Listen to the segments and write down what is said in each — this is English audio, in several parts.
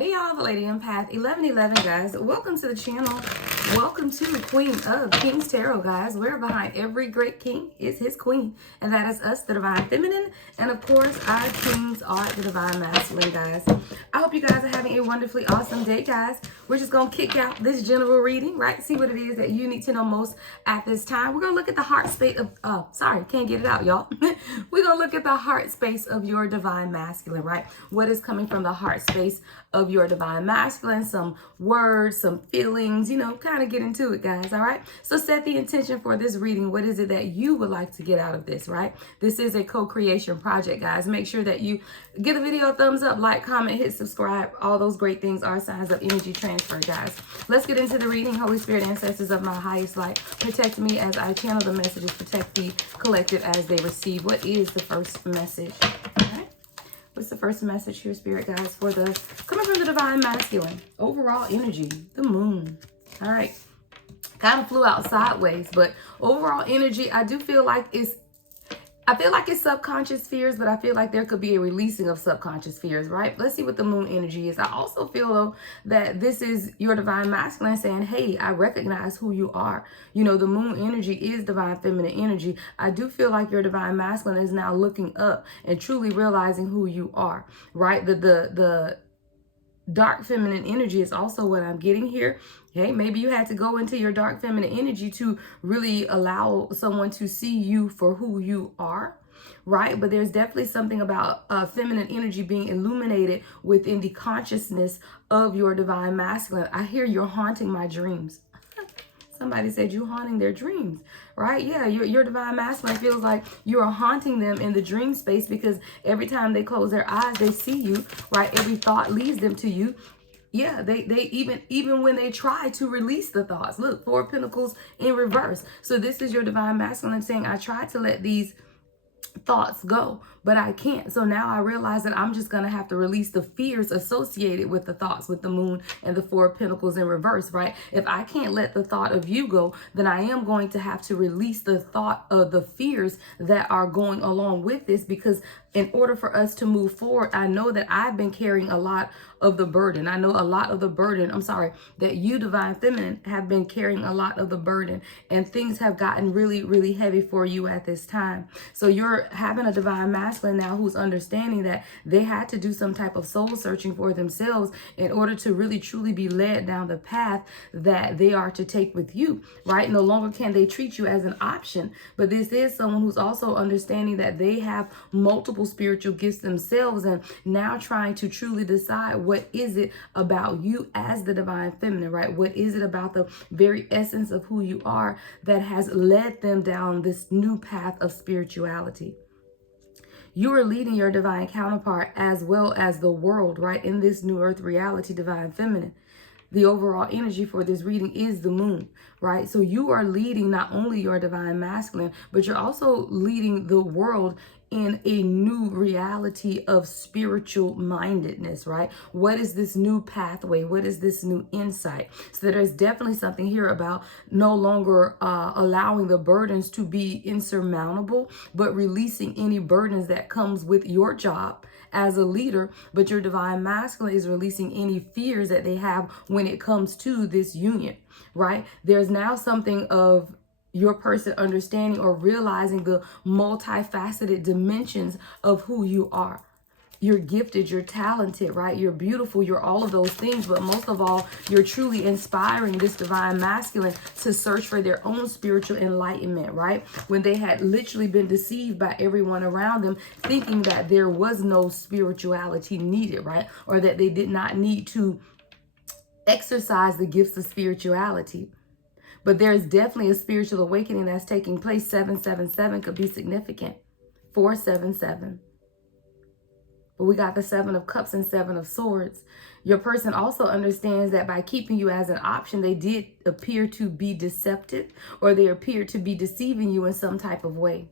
Hey y'all, the Lady Empath 1111, guys. Welcome to the channel. Welcome to the Queen of Kings Tarot, guys. Where behind every great king is his queen, and that is us, the Divine Feminine, and of course our kings are the Divine Masculine, guys. I hope you guys are having a wonderfully awesome day, guys. We're just gonna kick out this general reading, right? See what it is that you need to know most at this time. We're gonna look at the heart state of sorry, can't get it out, y'all. We're gonna look at the heart space of your Divine Masculine, right? What is coming from the heart space of your Divine Masculine, some words, some feelings, you know, kind of get into it, guys. All right, so set the intention for this reading. What is it that you would like to get out of this, right? This is a co-creation project, guys. Make sure that you give the video a thumbs up, like, comment, hit subscribe. All those great things are signs of energy transfer, guys. Let's get into the reading. Holy Spirit, ancestors of my highest light, protect me as I channel the messages, protect the collective as they receive. What is the first message? All right, what's the first message here, Spirit guys, for the coming from the Divine Masculine? Overall energy, the moon. All right, kind of flew out sideways, but overall energy, I feel like it's subconscious fears, but I feel like there could be a releasing of subconscious fears, right? Let's see what the moon energy is. I also feel, though, that this is your Divine Masculine saying, hey, I recognize who you are. You know, the moon energy is Divine Feminine energy. I do feel like your Divine Masculine is now looking up and truly realizing who you are, right? The dark feminine energy is also what I'm getting here. Okay, maybe you had to go into your dark feminine energy to really allow someone to see you for who you are, right? But there's definitely something about feminine energy being illuminated within the consciousness of your Divine Masculine. I hear you're haunting my dreams. Somebody said you haunting their dreams, right? Yeah, your Divine Masculine feels like you are haunting them in the dream space because every time they close their eyes, they see you, right? Every thought leads them to you. Yeah, they even when they try to release the thoughts. Look, Four of Pentacles in reverse. So this is your Divine Masculine saying, I tried to let these thoughts go, but I can't. So now I realize that I'm just going to have to release the fears associated with the thoughts, with the moon and the Four of Pentacles in reverse, right? If I can't let the thought of you go, then I am going to have to release the thought of the fears that are going along with this, because in order for us to move forward, I know that I've been carrying a lot of the burden. I know a lot of the burden, that you, Divine Feminine, have been carrying a lot of the burden, and things have gotten really, really heavy for you at this time. So you're having a Divine Masculine now who's understanding that they had to do some type of soul searching for themselves in order to really, truly be led down the path that they are to take with you, right? No longer can they treat you as an option, but this is someone who's also understanding that they have multiple spiritual gifts themselves, and now trying to truly decide what is it about you as the Divine Feminine, right? What is it about the very essence of who you are that has led them down this new path of spirituality? You are leading your divine counterpart as well as the world, right? In this new earth reality, Divine Feminine. The overall energy for this reading is the moon, right? So you are leading not only your Divine Masculine, but you're also leading the world in a new reality of spiritual mindedness, right? What is this new pathway? What is this new insight? So there's definitely something here about no longer allowing the burdens to be insurmountable, but releasing any burdens that comes with your job as a leader. But your Divine Masculine is releasing any fears that they have when it comes to this union, right? There's now something of your person understanding or realizing the multifaceted dimensions of who you are. You're gifted, you're talented, right? You're beautiful, you're all of those things. But most of all, you're truly inspiring this Divine Masculine to search for their own spiritual enlightenment, right? When they had literally been deceived by everyone around them, thinking that there was no spirituality needed, right? Or that they did not need to exercise the gifts of spirituality. But there's definitely a spiritual awakening that's taking place. 777 could be significant. 477. But we got the Seven of Cups and Seven of Swords. Your person also understands that by keeping you as an option, they did appear to be deceptive, or they appear to be deceiving you in some type of way.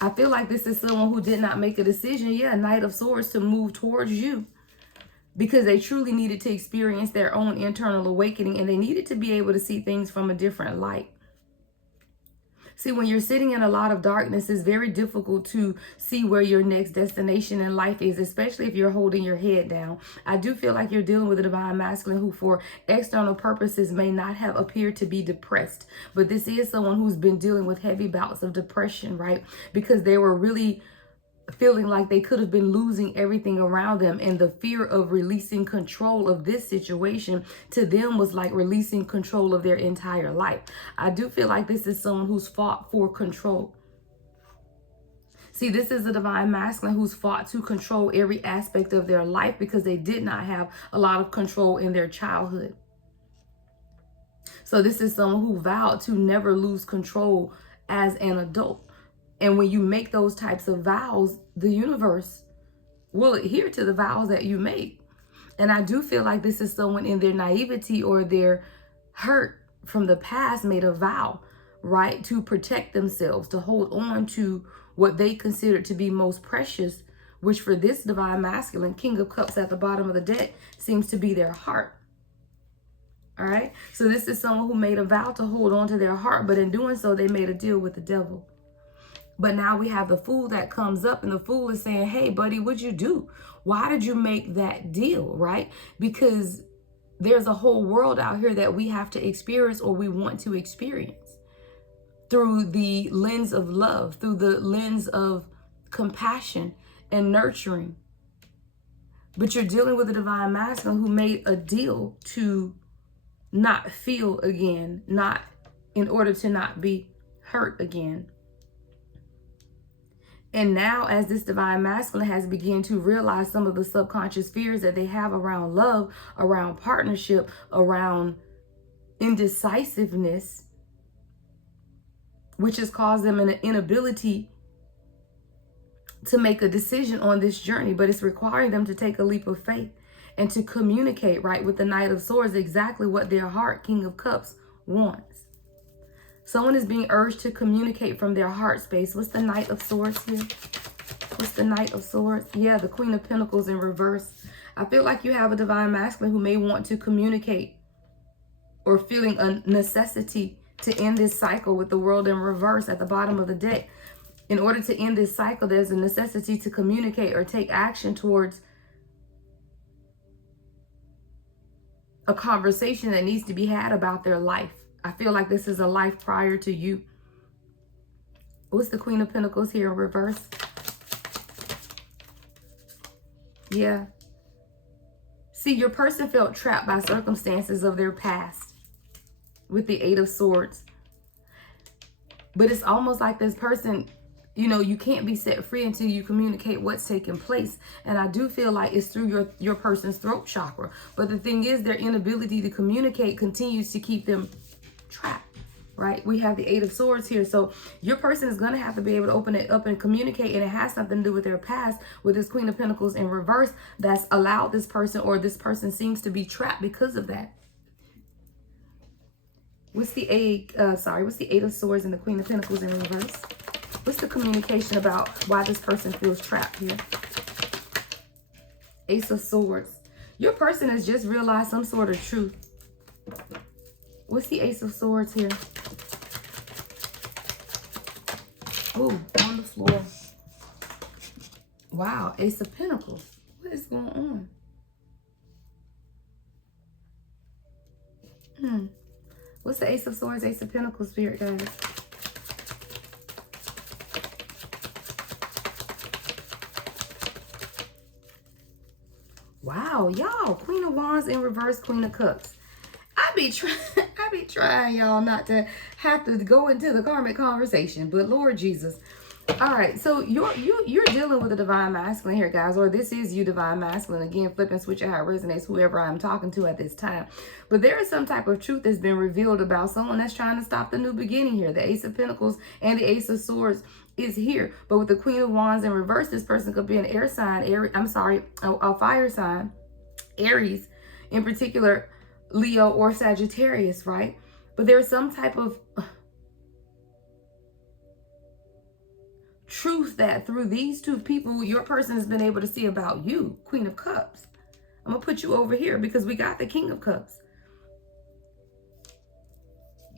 I feel like this is someone who did not make a decision, Knight of Swords, to move towards you, because they truly needed to experience their own internal awakening, and they needed to be able to see things from a different light. See, when you're sitting in a lot of darkness, it's very difficult to see where your next destination in life is, especially if you're holding your head down. I do feel like you're dealing with a divine masculine who, for external purposes, may not have appeared to be depressed. But this is someone who's been dealing with heavy bouts of depression, right? Because they were really feeling like they could have been losing everything around them, and the fear of releasing control of this situation to them was like releasing control of their entire life. I do feel like this is someone who's fought for control. See, this is a divine masculine who's fought to control every aspect of their life because they did not have a lot of control in their childhood. So this is someone who vowed to never lose control as an adult. And when you make those types of vows, the universe will adhere to the vows that you make. And I do feel like this is someone in their naivety or their hurt from the past made a vow, right, to protect themselves, to hold on to what they considered to be most precious, which for this divine masculine, King of Cups at the bottom of the deck, seems to be their heart. All right. So this is someone who made a vow to hold on to their heart, but in doing so, they made a deal with the devil. But now we have the Fool that comes up, and the Fool is saying, hey, buddy, what'd you do? Why did you make that deal, right? Because there's a whole world out here that we have to experience, or we want to experience, through the lens of love, through the lens of compassion and nurturing. But you're dealing with a divine masculine who made a deal to not feel again, not in order to not be hurt again. And now, as this divine masculine has begun to realize some of the subconscious fears that they have around love, around partnership, around indecisiveness, which has caused them an inability to make a decision on this journey, but it's requiring them to take a leap of faith and to communicate, right, with the Knight of Swords exactly what their heart, King of Cups, wants. Someone is being urged to communicate from their heart space. What's the Knight of Swords here? What's the Knight of Swords? Yeah, the Queen of Pentacles in reverse. I feel like you have a divine masculine who may want to communicate or feeling a necessity to end this cycle with the World in reverse at the bottom of the deck. In order to end this cycle, there's a necessity to communicate or take action towards a conversation that needs to be had about their life. I feel like this is a life prior to you. What's the Queen of Pentacles here in reverse? Yeah. See, your person felt trapped by circumstances of their past with the Eight of Swords. But it's almost like this person, you know, you can't be set free until you communicate what's taking place. And I do feel like it's through your person's throat chakra. But the thing is, their inability to communicate continues to keep them trapped, right? We have the Eight of Swords here. So your person is going to have to be able to open it up and communicate. And it has something to do with their past, with this Queen of Pentacles in reverse, that's allowed this person, or this person seems to be trapped because of that. What's the Eight of Swords and the Queen of Pentacles in reverse? What's the communication about why this person feels trapped here? Ace of Swords. Your person has just realized some sort of truth. What's the Ace of Swords here? Ooh, on the floor. Wow, Ace of Pentacles. What is going on? What's the Ace of Swords, Ace of Pentacles, Spirit guys? Wow, y'all, Queen of Wands in reverse, Queen of Cups. I be trying, y'all, not to have to go into the karmic conversation, but Lord Jesus. All right, so you're dealing with a divine masculine here, guys, or this is you, divine masculine. Again, flip and switch it how it resonates, whoever I'm talking to at this time. But there is some type of truth that's been revealed about someone that's trying to stop the new beginning here. The Ace of Pentacles and the Ace of Swords is here. But with the Queen of Wands in reverse, this person could be an air sign, a fire sign, Aries in particular, Leo or Sagittarius, right? But there's some type of truth that through these two people, your person has been able to see about you, Queen of Cups. I'm going to put you over here because we got the King of Cups.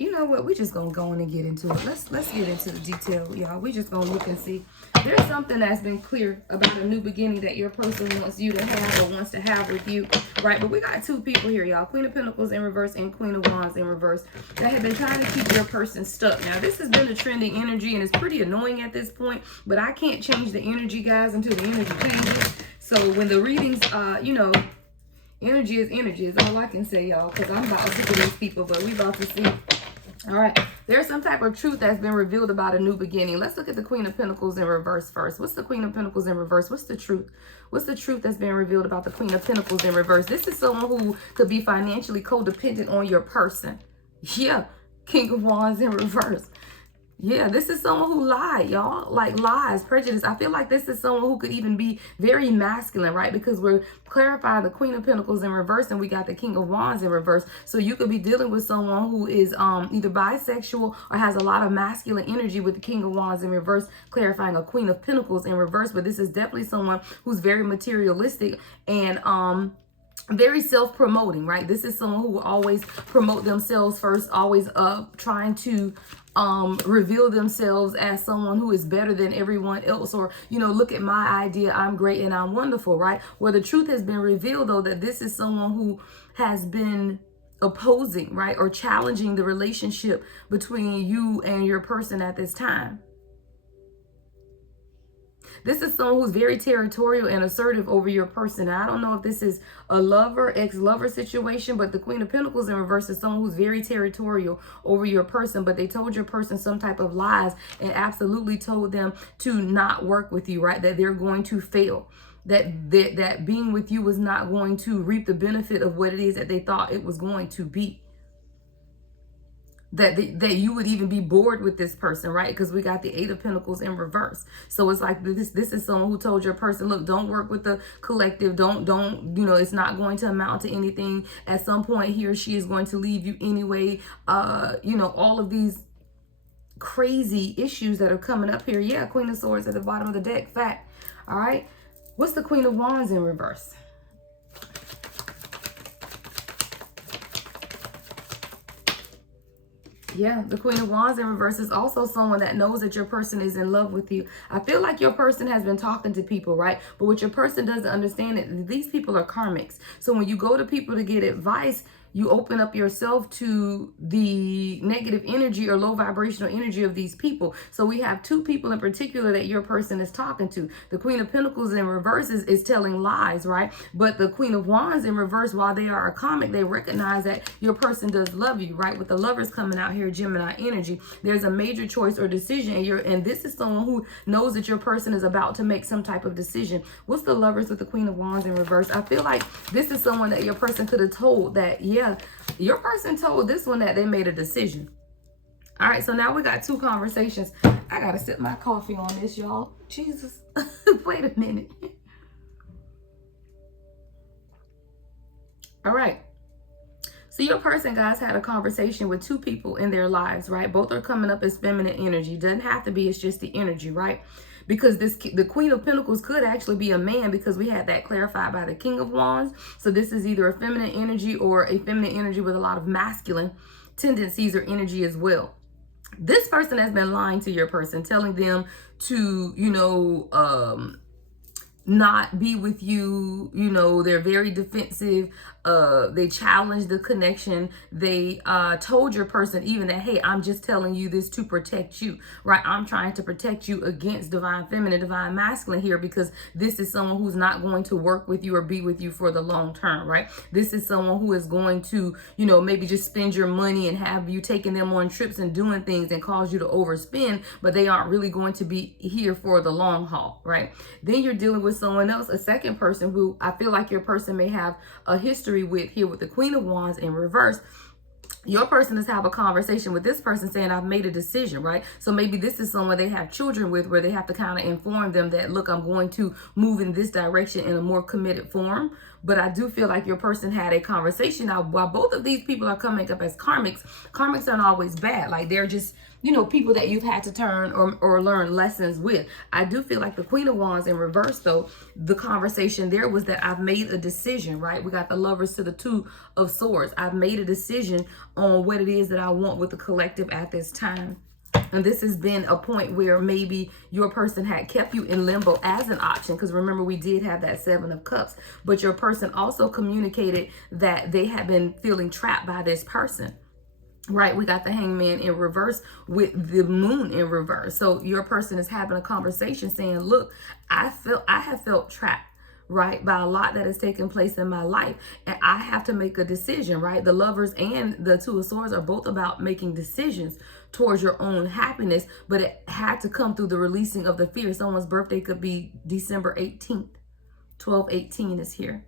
you know what? We just gonna go in and get into it. Let's get into the detail, y'all. We just gonna look and see. There's something that's been clear about a new beginning that your person wants you to have or wants to have with you, right? But we got two people here, y'all. Queen of Pentacles in reverse and Queen of Wands in reverse that have been trying to keep your person stuck. Now, this has been a trending energy and it's pretty annoying at this point, but I can't change the energy, guys, until the energy changes. So when the readings, you know, energy is all I can say, y'all, because I'm about sick of these people, but we about to see. All right, there's some type of truth that's been revealed about a new beginning. Let's look at the Queen of Pentacles in reverse first. What's the Queen of Pentacles in reverse? What's the truth? What's the truth that's been revealed about the Queen of Pentacles in reverse? This is someone who could be financially codependent on your person. Yeah, King of Wands in reverse. Yeah, this is someone who lied, y'all. Like lies, prejudice. I feel like this is someone who could even be very masculine, right? Because we're clarifying the Queen of Pentacles in reverse and we got the King of Wands in reverse. So you could be dealing with someone who is either bisexual or has a lot of masculine energy with the King of Wands in reverse, clarifying a Queen of Pentacles in reverse. But this is definitely someone who's very materialistic and very self-promoting, right? This is someone who will always promote themselves first, always trying to reveal themselves as someone who is better than everyone else, or, you know, look at my idea, I'm great and I'm wonderful, right? Where the truth has been revealed, though, that this is someone who has been opposing, right, or challenging the relationship between you and your person at this time. This is someone who's very territorial and assertive over your person. Now, I don't know if this is a lover, ex-lover situation, but the Queen of Pentacles in reverse is someone who's very territorial over your person, but they told your person some type of lies and absolutely told them to not work with you, right? That they're going to fail. That being with you was not going to reap the benefit of what it is that they thought it was going to be. That you would even be bored with this person, right? Because we got the Eight of Pentacles in reverse. So it's like this is someone who told your person, look, don't work with the collective. Don't, you know, it's not going to amount to anything. At some point, he or she is going to leave you anyway. You know, all of these crazy issues that are coming up here. Yeah, Queen of Swords at the bottom of the deck. Fact. All right. What's the Queen of Wands in reverse? Yeah, the Queen of Wands in reverse is also someone that knows that your person is in love with you. I feel like your person has been talking to people, right? But what your person doesn't understand is these people are karmics. So when you go to people to get advice, you open up yourself to the negative energy or low vibrational energy of these people. So we have two people in particular that your person is talking to. The Queen of Pentacles in reverse is telling lies, right? But the Queen of Wands in reverse, while they are a comic, they recognize that your person does love you, right? With the Lovers coming out here, Gemini energy, there's a major choice or decision, and this is someone who knows that your person is about to make some type of decision. What's the Lovers with the Queen of Wands in reverse? I feel like this is someone that your person could have told that, yeah, your person told this one that they made a decision. All right, so now we got two conversations. I gotta sip my coffee on this, y'all. Jesus. Wait a minute. All right. So your person, guys, had a conversation with two people in their lives, right? Both are coming up as feminine energy. Doesn't have to be, it's just the energy, right? Because the Queen of Pentacles could actually be a man, because we had that clarified by the King of Wands. So this is either a feminine energy or a feminine energy with a lot of masculine tendencies or energy as well. This person has been lying to your person, telling them to, you know, not be with you. You know, they're very defensive. They challenge the connection. They told your person even that, hey, I'm just telling you this to protect you, right? I'm trying to protect you against divine feminine, divine masculine here, because this is someone who's not going to work with you or be with you for the long term, right? This is someone who is going to, you know, maybe just spend your money and have you taking them on trips and doing things and cause you to overspend, but they aren't really going to be here for the long haul, right? Then you're dealing with someone else, a second person who I feel like your person may have a history with here with the Queen of Wands in reverse. Your person is have a conversation with this person saying, I've made a decision, right? So maybe this is someone they have children with, where they have to kind of inform them that, look, I'm going to move in this direction in a more committed form. But I do feel like your person had a conversation. Now, while both of these people are coming up as karmics, karmics aren't always bad. Like, they're just people that you've had to turn or learn lessons with. I do feel like the Queen of Wands in reverse, though, the conversation there was that I've made a decision, right? We got the Lovers to the Two of Swords. I've made a decision on what it is that I want with the collective at this time. And this has been a point where maybe your person had kept you in limbo as an option. Because remember, we did have that Seven of Cups. But your person also communicated that they had been feeling trapped by this person. Right, we got the Hangman in reverse with the Moon in reverse. So your person is having a conversation saying, look, I have felt trapped, right, by a lot that has taken place in my life, and I have to make a decision, right? The Lovers and the Two of Swords are both about making decisions towards your own happiness, but it had to come through the releasing of the fear. Someone's birthday could be December 18th. 1218 is here.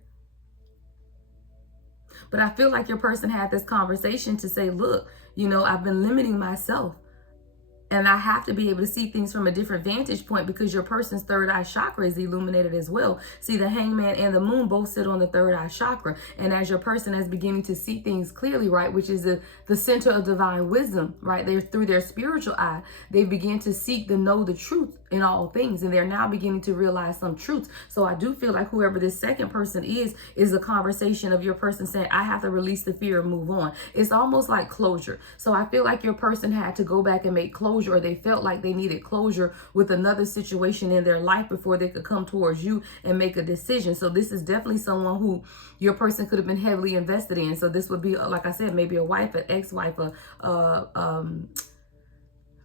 But I feel like your person had this conversation to say, look, I've been limiting myself. And I have to be able to see things from a different vantage point because your person's third eye chakra is illuminated as well. See, the Hangman and the Moon both sit on the third eye chakra. And as your person is beginning to see things clearly, right, which is the center of divine wisdom, right, they're through their spiritual eye, they begin to seek to know the truth in all things. And they're now beginning to realize some truths. So I do feel like whoever this second person is a conversation of your person saying, I have to release the fear and move on. It's almost like closure. So I feel like your person had to go back and make closure, or they felt like they needed closure with another situation in their life before they could come towards you and make a decision. So this is definitely someone who your person could have been heavily invested in. So this would be, like I said, maybe a wife, an ex-wife,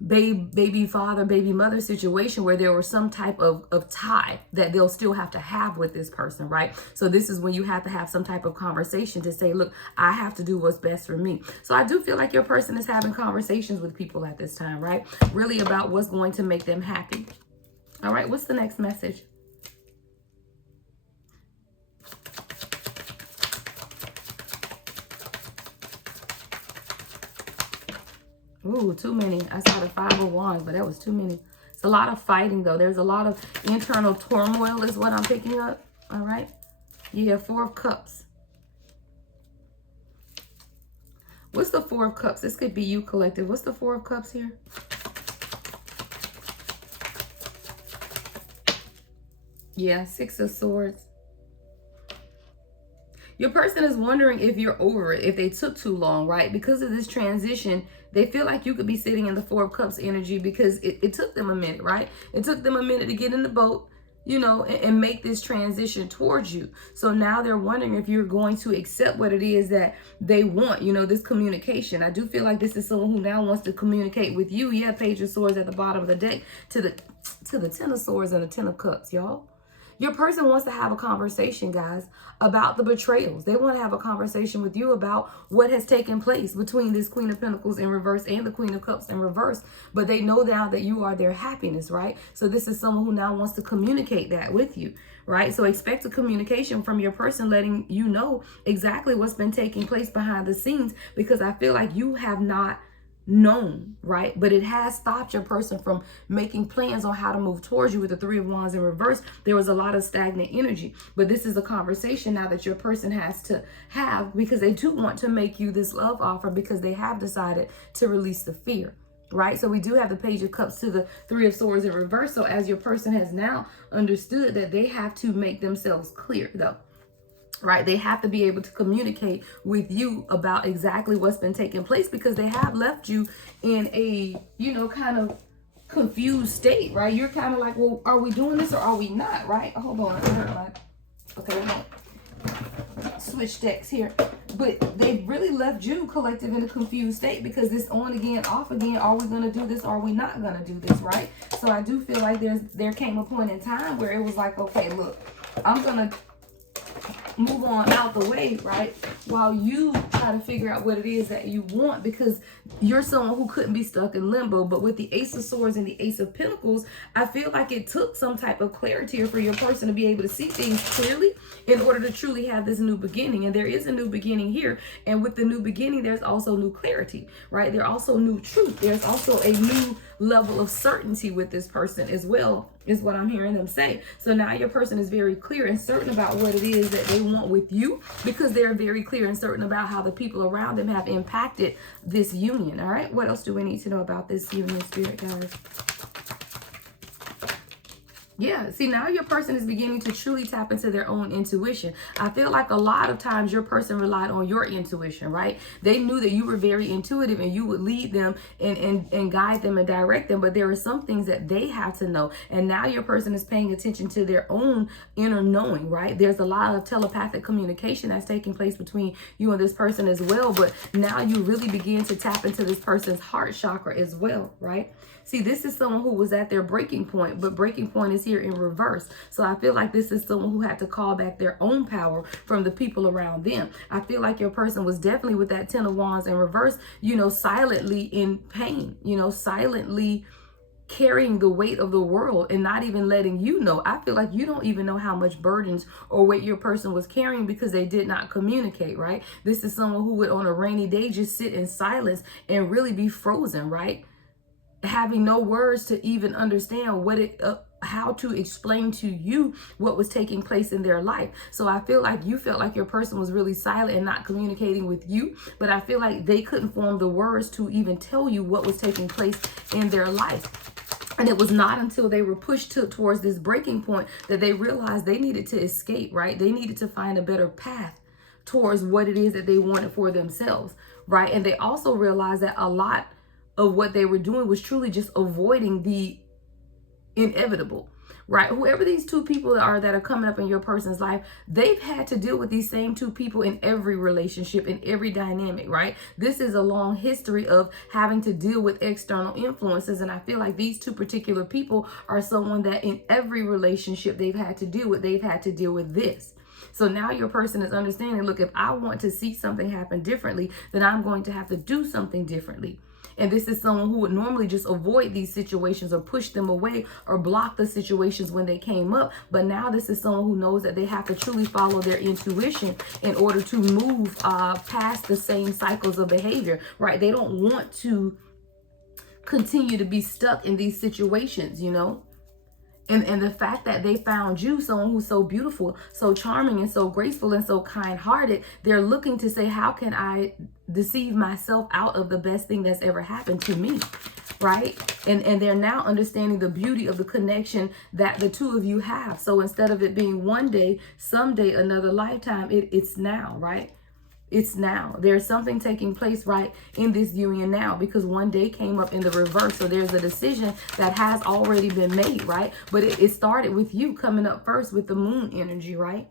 baby father, baby mother situation where there was some type of tie that they'll still have to have with this person, right? So this is when you have to have some type of conversation to say, look, I have to do what's best for me. So I do feel like your person is having conversations with people at this time, right? Really about what's going to make them happy. All right, what's the next message? Ooh, too many. I saw the Five of Wands, but that was too many. It's a lot of fighting, though. There's a lot of internal turmoil is what I'm picking up. All right. You have Four of Cups. What's the Four of Cups? This could be you, collective. What's the Four of Cups here? Yeah, Six of Swords. Your person is wondering if you're over it, if they took too long, right? Because of this transition, they feel like you could be sitting in the Four of Cups energy because it took them a minute, right? It took them a minute to get in the boat, and make this transition towards you. So now they're wondering if you're going to accept what it is that they want, this communication. I do feel like this is someone who now wants to communicate with you. Yeah, Page of Swords at the bottom of the deck to the Ten of Swords and the Ten of Cups, y'all. Your person wants to have a conversation, guys, about the betrayals. They want to have a conversation with you about what has taken place between this Queen of Pentacles in reverse and the Queen of Cups in reverse. But they know now that you are their happiness, right? So this is someone who now wants to communicate that with you, right? So expect a communication from your person letting you know exactly what's been taking place behind the scenes, because I feel like you have not known, right? But it has stopped your person from making plans on how to move towards you with the Three of Wands in reverse. There was a lot of stagnant energy, but this is a conversation now that your person has to have, because they do want to make you this love offer because they have decided to release the fear, right? So we do have the Page of Cups to the Three of Swords in reverse. So as your person has now understood that they have to make themselves clear, though, right? They have to be able to communicate with you about exactly what's been taking place, because they have left you in a, kind of confused state, right? You're kind of like, well, are we doing this or are we not, right? Hold on. Okay, I'm gonna switch decks here. But they really left you, collective, in a confused state, because this on again, off again. Are we going to do this? Or are we not going to do this, right? So I do feel like there came a point in time where it was like, okay, look, I'm going to move on out the way, right? While you try to figure out what it is that you want, because you're someone who couldn't be stuck in limbo. But with the Ace of Swords and the Ace of Pentacles, I feel like it took some type of clarity for your person to be able to see things clearly in order to truly have this new beginning. And there is a new beginning here. And with the new beginning, there's also new clarity, right? There's also new truth. There's also a new level of certainty with this person as well. is what I'm hearing them say. So now your person is very clear and certain about what it is that they want with you, because they're very clear and certain about how the people around them have impacted this union. All right, what else do we need to know about this union, Spirit guys? Yeah, see, now your person is beginning to truly tap into their own intuition. I feel like a lot of times your person relied on your intuition, right? They knew that you were very intuitive and you would lead them and guide them and direct them, but there are some things that they have to know. And now your person is paying attention to their own inner knowing, right? There's a lot of telepathic communication that's taking place between you and this person as well, but now you really begin to tap into this person's heart chakra as well, right? See, this is someone who was at their breaking point, but breaking point is here in reverse. So I feel like this is someone who had to call back their own power from the people around them. I feel like your person was definitely with that 10 of Wands in reverse, you know, silently in pain, you know, silently carrying the weight of the world and not even letting you know. I feel like you don't even know how much burdens or weight your person was carrying because they did not communicate, right? This is someone who would on a rainy day just sit in silence and really be frozen, right? Having no words to even understand what it how to explain to you what was taking place in their life. So I feel like you felt like your person was really silent and not communicating with you, but I feel like they couldn't form the words to even tell you what was taking place in their life. And it was not until they were pushed towards this breaking point that they realized they needed to escape, right? They needed to find a better path towards what it is that they wanted for themselves, right? And they also realized that a lot of what they were doing was truly just avoiding the inevitable, right? Whoever these two people are that are coming up in your person's life, they've had to deal with these same two people in every relationship, in every dynamic, right? This is a long history of having to deal with external influences. And I feel like these two particular people are someone that in every relationship they've had to deal with this. So now your person is understanding, look, if I want to see something happen differently, then I'm going to have to do something differently. And this is someone who would normally just avoid these situations or push them away or block the situations when they came up. But now this is someone who knows that they have to truly follow their intuition in order to move past the same cycles of behavior, right? They don't want to continue to be stuck in these situations, you know? And the fact that they found you, someone who's so beautiful, so charming, and so graceful, and so kind-hearted, they're looking to say, how can I deceive myself out of the best thing that's ever happened to me, right? And they're now understanding the beauty of the connection that the two of you have. So instead of it being one day, someday, another lifetime, it's now, right? It's now. There's something taking place right in this union now, because one day came up in the reverse. So there's a decision that has already been made, right? But it started with you coming up first with the moon energy, right?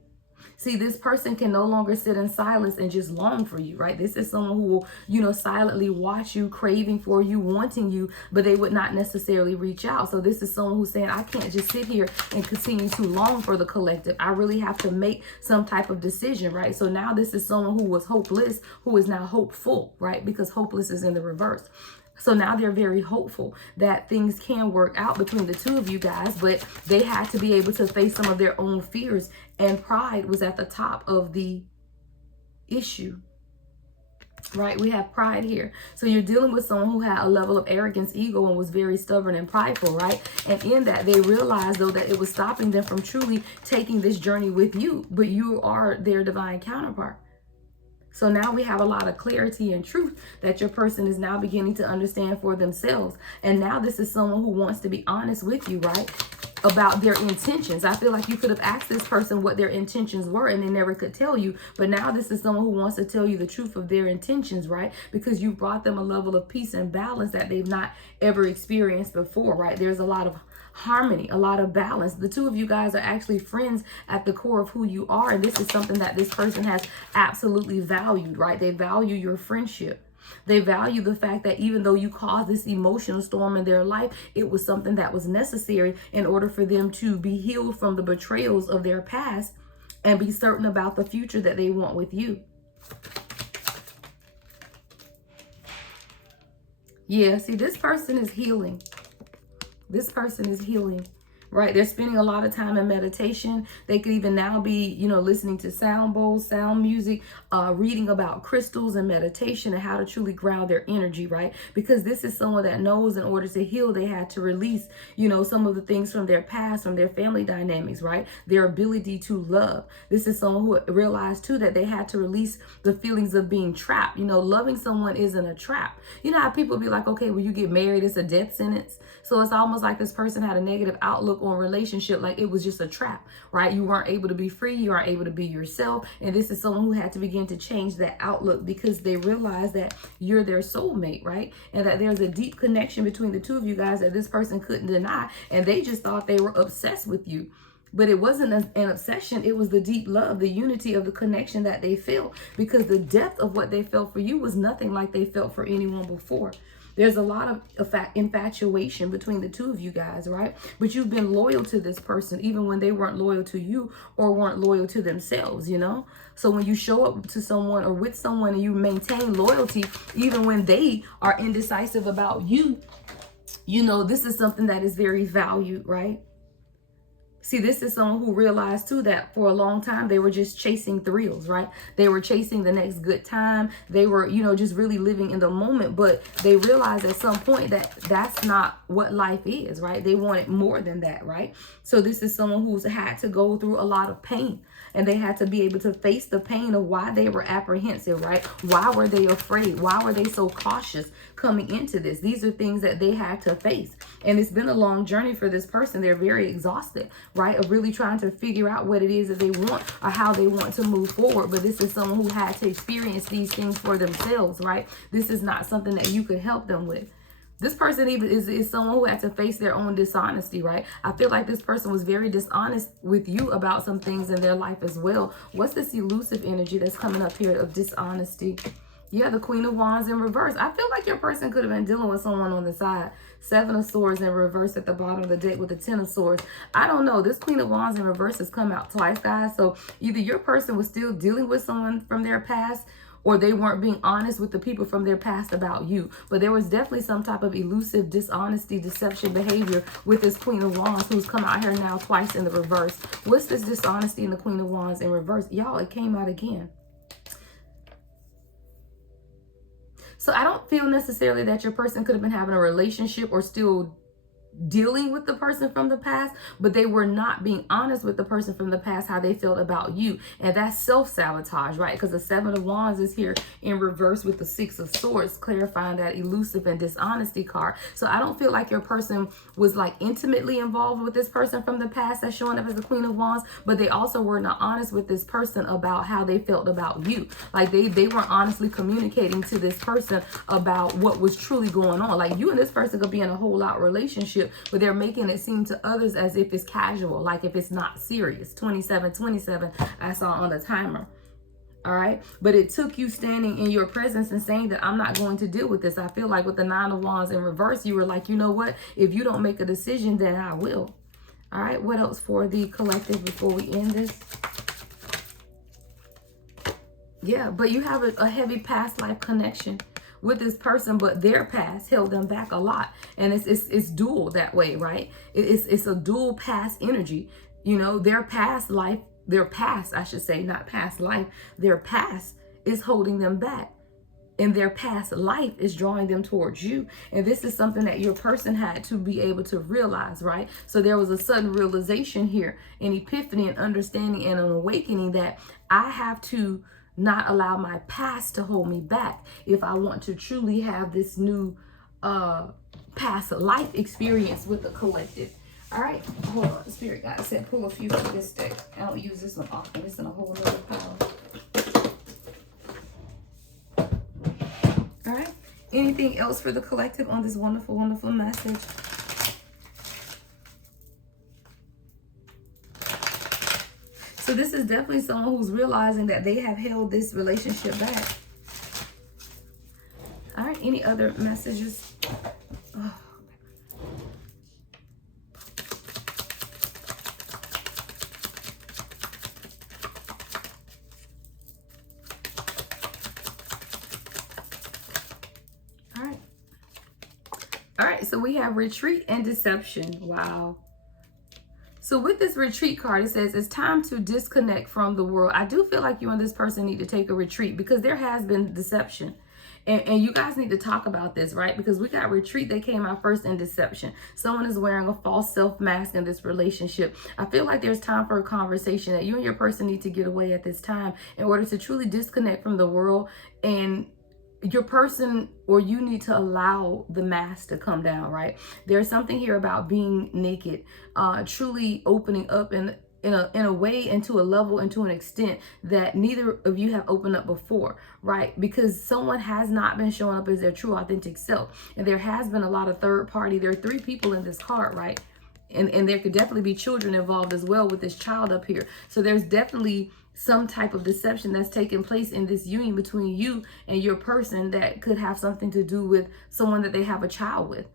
See, this person can no longer sit in silence and just long for you, right? This is someone who will, you know, silently watch you, craving for you, wanting you, but they would not necessarily reach out. So this is someone who's saying, I can't just sit here and continue to long for the collective. I really have to make some type of decision, right? So now this is someone who was hopeless, who is now hopeful, right? Because hopeless is in the reverse. So now they're very hopeful that things can work out between the two of you guys, but they had to be able to face some of their own fears, and pride was at the top of the issue, right? We have pride here. So you're dealing with someone who had a level of arrogance, ego, and was very stubborn and prideful, right? And in that, they realized, though, that it was stopping them from truly taking this journey with you, but you are their divine counterpart. So now we have a lot of clarity and truth that your person is now beginning to understand for themselves. And now this is someone who wants to be honest with you, right? About their intentions. I feel like you could have asked this person what their intentions were and they never could tell you. But now this is someone who wants to tell you the truth of their intentions, right? Because you brought them a level of peace and balance that they've not ever experienced before, right? There's a lot of harmony, a lot of balance. The two of you guys are actually friends at the core of who you are. And this is something that this person has absolutely valued, right? They value your friendship. They value the fact that even though you caused this emotional storm in their life, it was something that was necessary in order for them to be healed from the betrayals of their past and be certain about the future that they want with you. Yeah, see, this person is healing. This person is healing right? They're spending a lot of time in meditation. They could even now be, you know, listening to sound bowls, sound music, reading about crystals and meditation and how to truly ground their energy, right? Because this is someone that knows in order to heal, they had to release, you know, some of the things from their past, from their family dynamics, right? Their ability to love. This is someone who realized too that they had to release the feelings of being trapped. You know, loving someone isn't a trap. You know how people be like, okay, when you get married, it's a death sentence. So it's almost like this person had a negative outlook on relationship, like it was just a trap, right? You weren't able to be free, you aren't able to be yourself. And this is someone who had to begin to change that outlook because they realized that you're their soulmate, right? And that there's a deep connection between the two of you guys that this person couldn't deny. And they just thought they were obsessed with you. But it wasn't an obsession. It was the deep love, the unity of the connection that they felt, because the depth of what they felt for you was nothing like they felt for anyone before. There's a lot of infatuation between the two of you guys, right? But you've been loyal to this person even when they weren't loyal to you or weren't loyal to themselves, you know? So when you show up to someone or with someone and you maintain loyalty, even when they are indecisive about you, you know, this is something that is very valued, right? See, this is someone who realized too that for a long time they were just chasing thrills, right? They were chasing the next good time. They were, you know, just really living in the moment. But they realized at some point that that's not what life is, right? They wanted more than that, right? So this is someone who's had to go through a lot of pain. And they had to be able to face the pain of why they were apprehensive, right? Why were they afraid? Why were they so cautious coming into this? These are things that they had to face. And it's been a long journey for this person. They're very exhausted, right? Of really trying to figure out what it is that they want or how they want to move forward. But this is someone who had to experience these things for themselves, right? This is not something that you could help them with. This person even is someone who had to face their own dishonesty, right? I feel like this person was very dishonest with you about some things in their life as well. What's this elusive energy that's coming up here of dishonesty? Yeah, the Queen of Wands in reverse. I feel like your person could have been dealing with someone on the side. Seven of Swords in reverse at the bottom of the deck with the Ten of Swords. I don't know. This Queen of Wands in reverse has come out twice, guys. So either your person was still dealing with someone from their past, or they weren't being honest with the people from their past about you. But there was definitely some type of elusive dishonesty, deception behavior with this Queen of Wands who's come out here now twice in the reverse. What's this dishonesty in the Queen of Wands in reverse? Y'all, it came out again. So I don't feel necessarily that your person could have been having a relationship or still dealing with the person from the past, but they were not being honest with the person from the past, how they felt about you. And that's self-sabotage, right? Because the Seven of Wands is here in reverse with the Six of Swords, clarifying that elusive and dishonesty card. So I don't feel like your person was like intimately involved with this person from the past that's showing up as the Queen of Wands, but they also were not honest with this person about how they felt about you. Like they weren't honestly communicating to this person about what was truly going on. Like you and this person could be in a whole lot relationship, but they're making it seem to others as if it's casual, like if it's not serious. 27 I saw on the timer. All right, but it took you standing in your presence and saying that I'm not going to deal with this. I feel like with the Nine of Wands in reverse, you were like, you know what, if you don't make a decision, then I will. All right, what else for the collective before we end this? Yeah, but you have a heavy past life connection with this person, but their past held them back a lot. And it's dual that way, right? It's a dual past energy. You know, their past life, their past, I should say, not past life, their past is holding them back. And their past life is drawing them towards you. And this is something that your person had to be able to realize, right? So there was a sudden realization here, an epiphany, an understanding, and an awakening that I have to not allow my past to hold me back if I want to truly have this new past life experience with the collective. All right, hold on. Spirit guide said pull a few for this deck. I don't use this one often. It's in a whole nother pile. All right, anything else for the collective on this wonderful, wonderful message? So this is definitely someone who's realizing that they have held this relationship back. All right, any other messages? Oh. All right, so we have retreat and deception. Wow. So with this retreat card, it says it's time to disconnect from the world. I do feel like you and this person need to take a retreat because there has been deception. And you guys need to talk about this, right? Because we got retreat that came out first and deception. Someone is wearing a false self mask in this relationship. I feel like there's time for a conversation that you and your person need to get away at this time in order to truly disconnect from the world. And your person or you need to allow the mask to come down, right? There's something here about being naked, truly opening up in a way and to a level and to an extent that neither of you have opened up before, right? Because someone has not been showing up as their true authentic self. And there has been a lot of third party. There are 3 people in this card, right? And there could definitely be children involved as well with this child up here. So there's definitely some type of deception that's taking place in this union between you and your person that could have something to do with someone that they have a child with.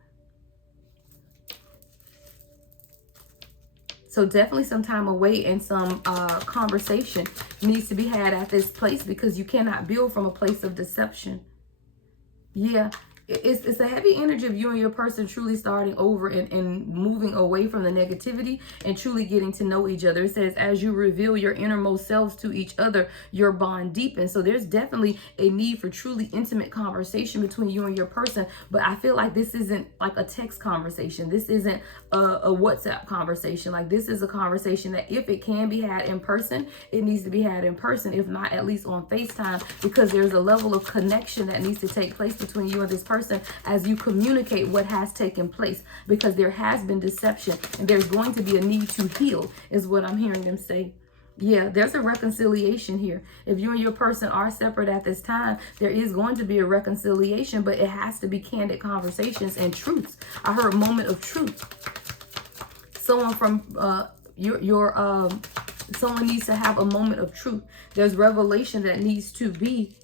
So definitely some time away and some conversation needs to be had at this place because you cannot build from a place of deception. Yeah. It's a heavy energy of you and your person truly starting over and moving away from the negativity and truly getting to know each other. It says, as you reveal your innermost selves to each other, your bond deepens. So there's definitely a need for truly intimate conversation between you and your person. But I feel like this isn't like a text conversation. This isn't a WhatsApp conversation. Like this is a conversation that if it can be had in person, it needs to be had in person, if not at least on FaceTime, because there's a level of connection that needs to take place between you and this person as you communicate what has taken place, because there has been deception and there's going to be a need to heal is what I'm hearing them say. Yeah, there's a reconciliation here. If you and your person are separate at this time, there is going to be a reconciliation, but it has to be candid conversations and truths. I heard moment of truth. Someone from someone needs to have a moment of truth. There's revelation that needs to be,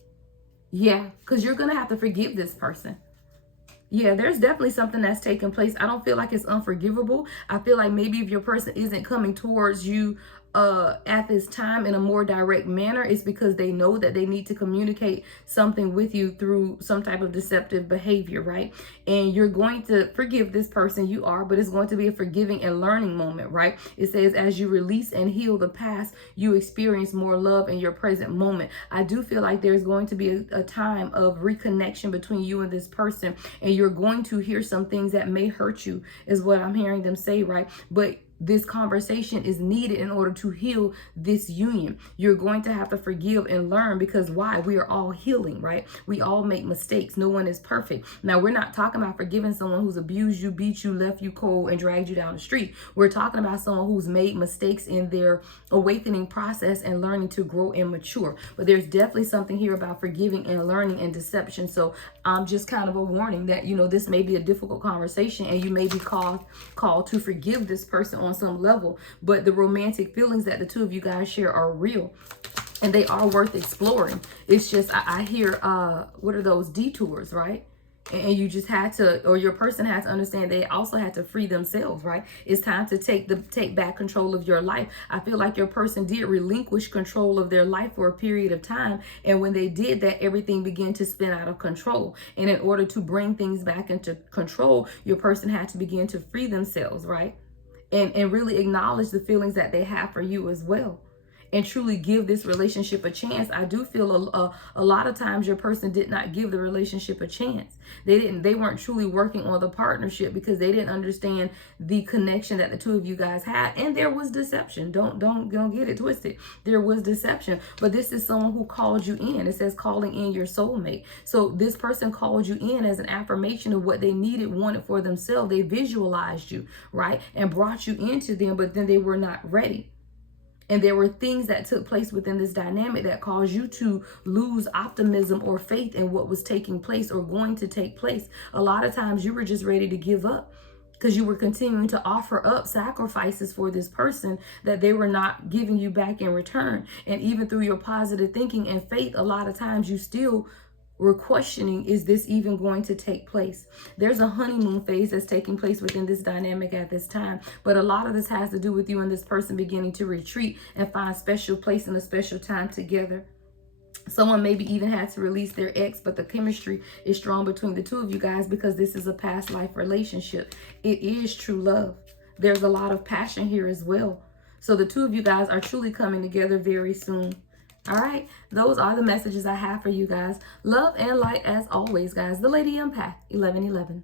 because you're going to have to forgive this person. Yeah, there's definitely something that's taking place. I don't feel like it's unforgivable. I feel like maybe if your person isn't coming towards you at this time in a more direct manner, it's because they know that they need to communicate something with you through some type of deceptive behavior, right? And you're going to forgive this person, you are, but it's going to be a forgiving and learning moment, right? It says, as you release and heal the past, you experience more love in your present moment. I do feel like there's going to be a time of reconnection between you and this person, and you're going to hear some things that may hurt you, is what I'm hearing them say, right? But this conversation is needed in order to heal this union. You're going to have to forgive and learn, because why? We are all healing, right? We all make mistakes. No one is perfect. Now, we're not talking about forgiving someone who's abused you, beat you, left you cold, and dragged you down the street. We're talking about someone who's made mistakes in their awakening process and learning to grow and mature. But there's definitely something here about forgiving and learning and deception. So I'm just kind of a warning that, this may be a difficult conversation and you may be called to forgive this person on some level, but the romantic feelings that the two of you guys share are real and they are worth exploring. It's just I hear what are those detours, right? And you just had to, or your person had to understand they also had to free themselves, right? It's time to take back control of your life. I feel like your person did relinquish control of their life for a period of time. And when they did that, everything began to spin out of control. And in order to bring things back into control, your person had to begin to free themselves, right? And really acknowledge the feelings that they have for you as well, and truly give this relationship a chance. I do feel a lot of times your person did not give the relationship a chance. They weren't truly working on the partnership because they didn't understand the connection that the two of you guys had. And there was deception. Don't get it twisted. There was deception, but this is someone who called you in. It says calling in your soulmate. So this person called you in as an affirmation of what they wanted for themselves. They visualized you, right? And brought you into them, but then they were not ready. And there were things that took place within this dynamic that caused you to lose optimism or faith in what was taking place or going to take place. A lot of times you were just ready to give up because you were continuing to offer up sacrifices for this person that they were not giving you back in return. And even through your positive thinking and faith, a lot of times you still we're questioning, is this even going to take place? There's a honeymoon phase that's taking place within this dynamic at this time. But a lot of this has to do with you and this person beginning to retreat and find special place and a special time together. Someone maybe even had to release their ex, but the chemistry is strong between the two of you guys because this is a past life relationship. It is true love. There's a lot of passion here as well. So the two of you guys are truly coming together very soon. All right, those are the messages I have for you guys. Love and light as always, guys. The Lady Empath, 1111.